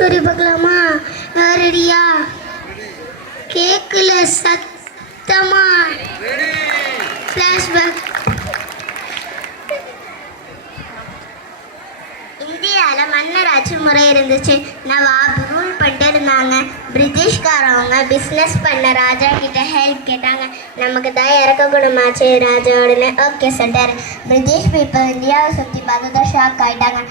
Story பார்க்கலாமா? ரெடியா? கேட்கல சத்தமா? ஃப்ளாஷ்பேக். இந்தியாவில் மன்னர் ஆட்சி முறை இருந்துச்சு. நவாப் ரூல் பண்ணிட்டு இருந்தாங்க. பிரிட்டிஷ்காரவங்க பிஸ்னஸ் பண்ண ராஜா கிட்ட ஹெல்ப் கேட்டாங்க. நமக்கு தான் இறக்க குணமாச்சு. ராஜா உடனே ஓகே சொல்லிட்டாரு. பிரிட்டிஷ் பீப்புள் இந்தியாவை சுற்றி பார்த்ததான் ஷாக் ஆகிட்டாங்க.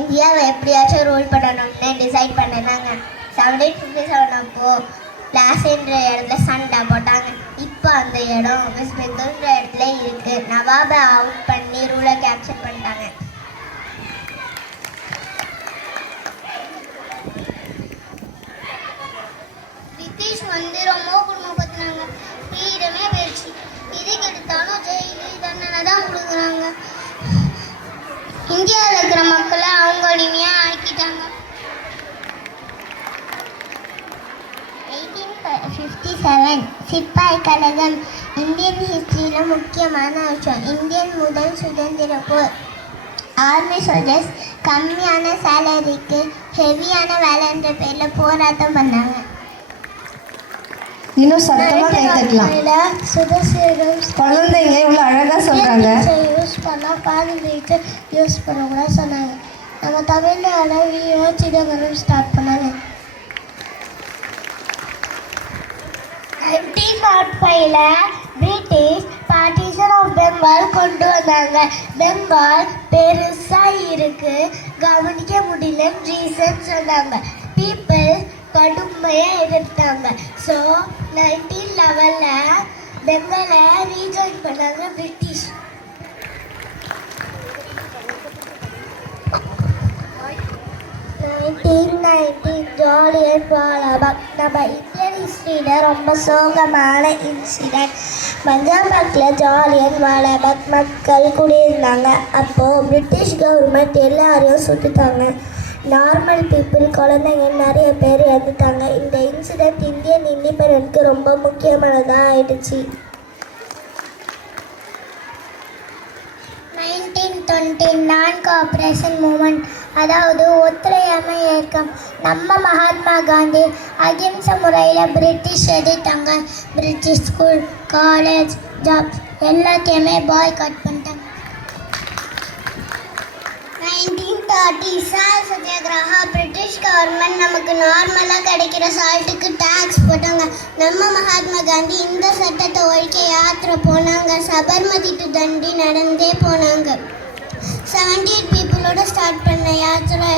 இந்தியாவை எப்படியாச்சும் ரூல் பண்ணணும்னு டிசைட் பண்ணினாங்க. 1757 அப்போ பிளாஸ்ன்ற இடத்துல சண்டை போட்டாங்க. இப்போ அந்த இடம் வெஸ்ட் பெங்கால்ன்ற இடத்துல இருக்கு. நவாபை அவுட் பண்ணி ரூலை கேப்சர் பண்ணிட்டாங்க. பிரிட்டிஷ் வந்து ரொம்ப குடும்பப்படுத்தினாங்க. ஃப்ரீடமே போயிடுச்சு. இதுக்கு எடுத்தாலும் ஜெயிலு தண்டனை தான் கொடுக்குறாங்க. இந்தியாவில் இருக்கிற மக்களை அவங்க அடிமையாக ஆக்கிட்டாங்க. 1857 சிப்பாய் கழகம் இந்தியன் ஹிஸ்டரியில் முக்கியமான விஷயம். இந்தியன் முதல் சுதந்திர போர். ஆர்மி சோல்ஜர்ஸ் கம்மியான சேலரிக்கு ஹெவியான வேலைன்ற பேரில் போராட்டம் பண்ணாங்க. இன்னும் சத்தமாக கேட்கலாம். சுதந்திரம் குழந்தைங்க இவ்வளோ அழகாக சொல்கிறாங்க. யூஸ் பண்ணால் பாதிக்கு யூஸ் பண்ணக்கூட சொன்னாங்க. நம்ம தமிழ்நாட விஓ சிதம்பரம் ஸ்டார்ட் பண்ணாங்க. 1945 பிரிட்டிஷ் பார்ட்டிஷன் ஆஃப் பெங்கால் கொண்டு வந்தாங்க. பெங்கால் பெருசாக இருக்கு, கவனிக்க முடியலன்னு ரீசன் சொன்னாங்க. பீப்புள் கடுமையாக எதிர்த்தாங்க. ஸோ 1911 பெங்காலை ரீஜாயின் பண்ணாங்க பிரிட்டிஷ். 1919 ஜாலியன் வாலாபாக். நம்ம இந்தியன் ஹிஸ்ட்ரியில் ரொம்ப சோகமான இன்சிடென்ட். பஞ்சாபாத்தில் ஜாலியன் வாலாபாக் மக்கள் குடியிருந்தாங்க. அப்போது பிரிட்டிஷ் கவர்மெண்ட் எல்லாரையும் சுட்டுட்டாங்க. நார்மல் பீப்புள் குழந்தைங்க நிறைய பேர் இறந்துட்டாங்க. இந்த இன்சிடென்ட் இந்தியன் இண்டிபெண்டன்ஸ்க்கு ரொம்ப முக்கியமானதாக ஆயிடுச்சு. 1920 நான் கோஆப்ரேஷன் மூமெண்ட், அதாவது ஒத்துழையாமை இயக்கம். நம்ம மகாத்மா காந்தி அகிம்சை முறையில் பிரிட்டிஷ் எதிர்த்தாங்க. பிரிட்டிஷ் ஸ்கூல், காலேஜ், ஜாப்ஸ் எல்லாத்தையுமே பாய்காட் பண்ணிட்டாங்க. 1930 சால்ட் சத்தியாகிரகா. பிரிட்டிஷ் கவர்மெண்ட் நமக்கு நார்மலாக கிடைக்கிற சால்ட்டுக்கு டேக்ஸ் போட்டாங்க. நம்ம மகாத்மா காந்தி இந்த சட்டத்தை ஒழிக்க யாத்திரை போனாங்க. சபர்மதி டு தண்டி நடந்தே போனாங்க. 78 பீப்புளோட ஸ்டார்ட் பண்ண யாத்திரை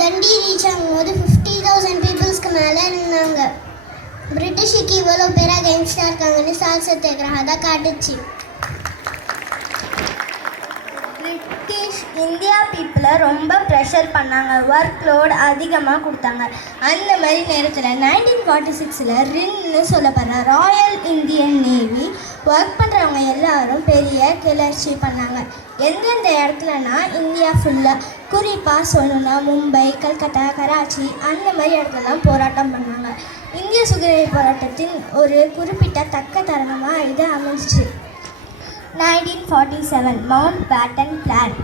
தண்டி ரீச் ஆகும்போது 50,000 பீப்புள்ஸ்க்கு மேலே இருந்தாங்க. பிரிட்டிஷுக்கு இவ்வளோ பேர் அகெயின்ஸ்டாக இருக்காங்கன்னு சால்ட் சத்தியாகிரகா தான் காட்டுச்சு. பிரிட்டிஷ் இந்தியா பீப்புளை ரொம்ப ப்ரெஷர் பண்ணாங்க. ஒர்க் லோட் அதிகமாக கொடுத்தாங்க. அந்த மாதிரி நேரத்தில் 1946 ரின்னு சொல்லப்படுற ராயல் இந்தியன் நேவி ஒர்க் பண்ணுறவங்க எல்லாரும் பெரிய கிளர்ச்சி பண்ணாங்க. எந்தெந்த இடத்துலனா இந்தியா ஃபுல்லாக, குறிப்பாக சொல்லணும்னா மும்பை, கல்கத்தா, கராச்சி அந்த மாதிரி இடத்துலலாம் போராட்டம் பண்ணாங்க. இந்திய சுதந்திர போராட்டத்தின் ஒரு குறிப்பிட்டத்தக்க தருணமாக இது அமைஞ்சிச்சு. 1947 மவுண்ட் பேட்டன் பிளான்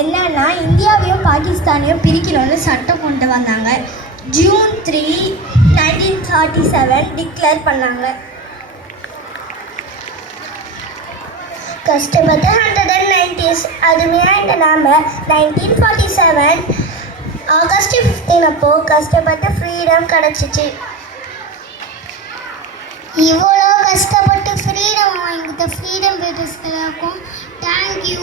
என்னன்னா இந்தியாவையும் பாகிஸ்தானையும் பிரிக்கணும்னு சட்டம் கொண்டு வந்தாங்க. ஜூன் 3, 1937 டிக்ளேர் பண்ணாங்க. கஷ்டப்பட்டு 190s அதுமையாக நாம 1947 ஆகஸ்ட் 15 அப்போ கஷ்டப்பட்டு ஃப்ரீடம் கிடச்சிச்சு. இவ்வளோ கஷ்டப்பட்டு ஃப்ரீடம் வாங்கிட்ட ஃப்ரீடம் பேட்டர்ஸ் எல்லாருக்கும் தேங்க்யூ.